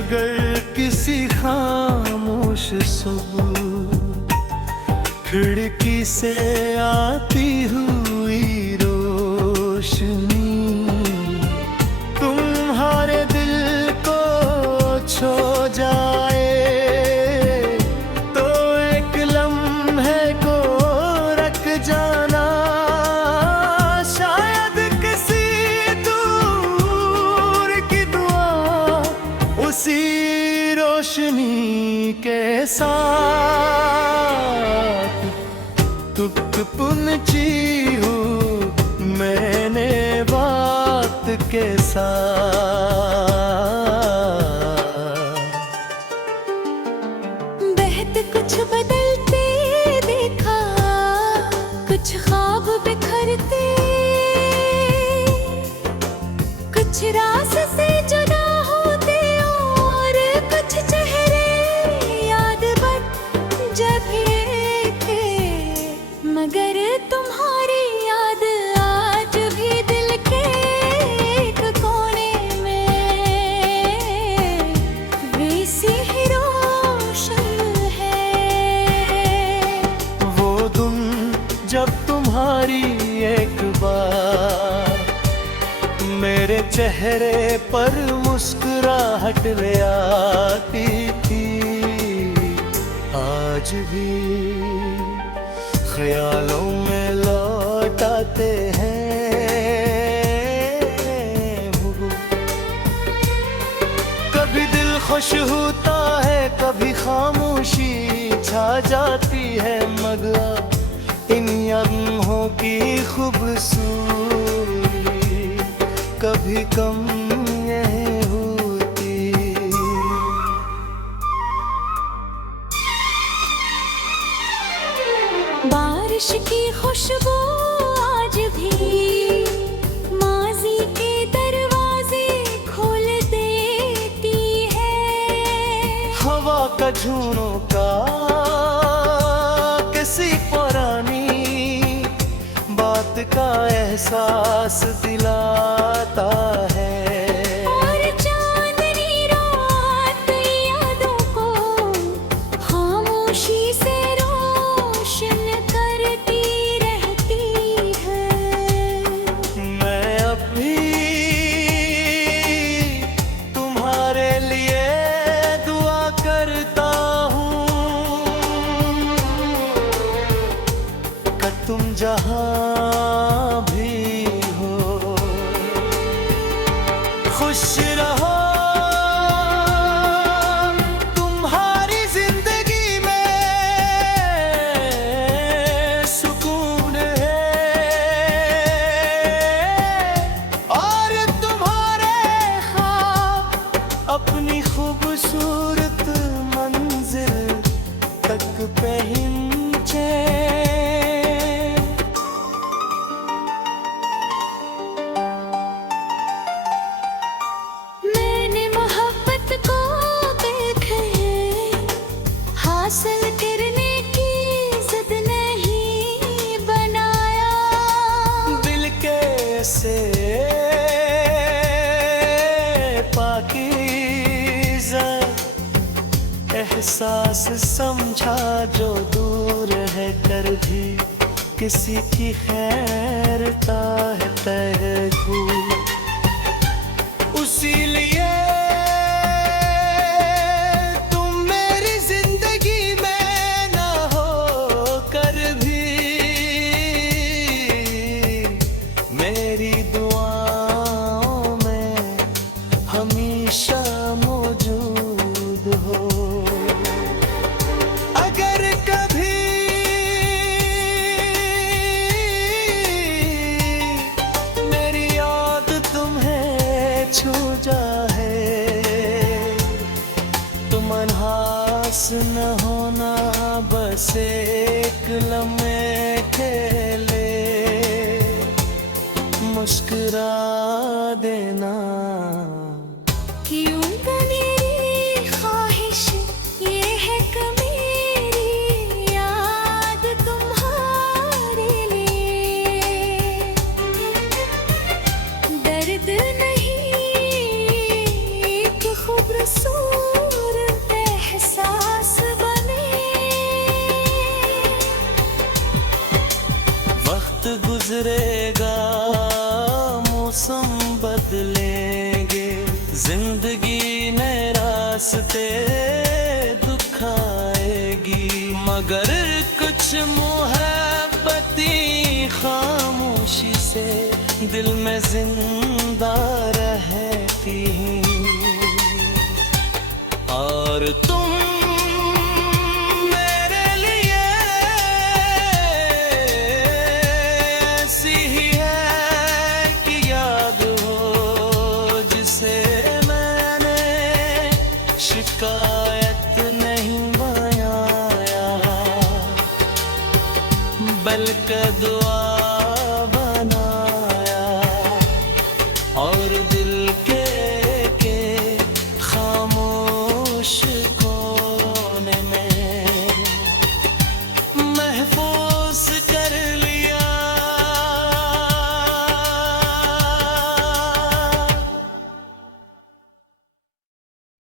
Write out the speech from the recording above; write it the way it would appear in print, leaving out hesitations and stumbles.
अगर किसी खामोश सुबह खिड़की से आती हुई रोशनी तुम्हारे दिल को छू जाए तो एक लम्हे को रख जाना। शायद किसी दूर की दुआ उसी रोशनी के साथ तुक पुनची हूँ मैंने बात के साथ। बहत कुछ बदलते देखा, कुछ ख्वाब बिखरते, कुछ रास से जुदा होते और कुछ चेहरे याद बन जब ये थे। मगर तुम्हारी याद आज भी दिल के एक कोने में वैसी ही रोशन है। वो तुम जब तुम्हारी एक बार मेरे चेहरे पर मुस्कुराहट ले आती थी, आज भी ख्यालों में लौट आते हैं वो। कभी दिल खुश होता है, कभी खामोशी छा जाती है, मगर इन लम्हों की खूबसूरती कभी कम नहीं होती। बारिश की खुशबू आज भी माजी के दरवाजे खोल देती है। हवा का झोंका किसी पुरानी बात का एहसास दिलाता है। और चांदनी रात यादों को खामोशी से रोशन करती रहती है। मैं अब भी तुम्हारे लिए दुआ करता हूँ कि तुम जहाँ भी हो खुश रहो। तुम्हारी जिंदगी में सुकून है और तुम्हारे ख्वाब अपनी खूबसूरत मंजिल तक पहुंचे। मैंने मोहब्बत को देखे हासिल करने की जिद नहीं बनाया। दिल के से पाकीज़ा एहसास समझा जो दूर है कर भी किसी की खैरता है तहू। उसी लिए तुम मेरी जिंदगी में ना हो कर भी मेरी दुआओं में हमेशा मौजूद हो। अगर कभी मेरी याद तुम्हें छू जाए तो मनहास न होना, बस एक लम्हे खेले मुस्कुरा देना। क्यों का मेरी ख्वाहिश ये है कि मेरी याद तुम्हारे लिए दर्द नहीं एक खूबसूरत गुजरेगा, मौसम बदलेंगे, जिंदगी ने रास्ते दुखाएगी, मगर कुछ मोहब्बती खामोशी से दिल में जिंदा रहती हैं। और तुम मेरे लिए ऐसी ही है कि याद हो जिसे मैंने शिकायत नहीं बयाया, बल्कि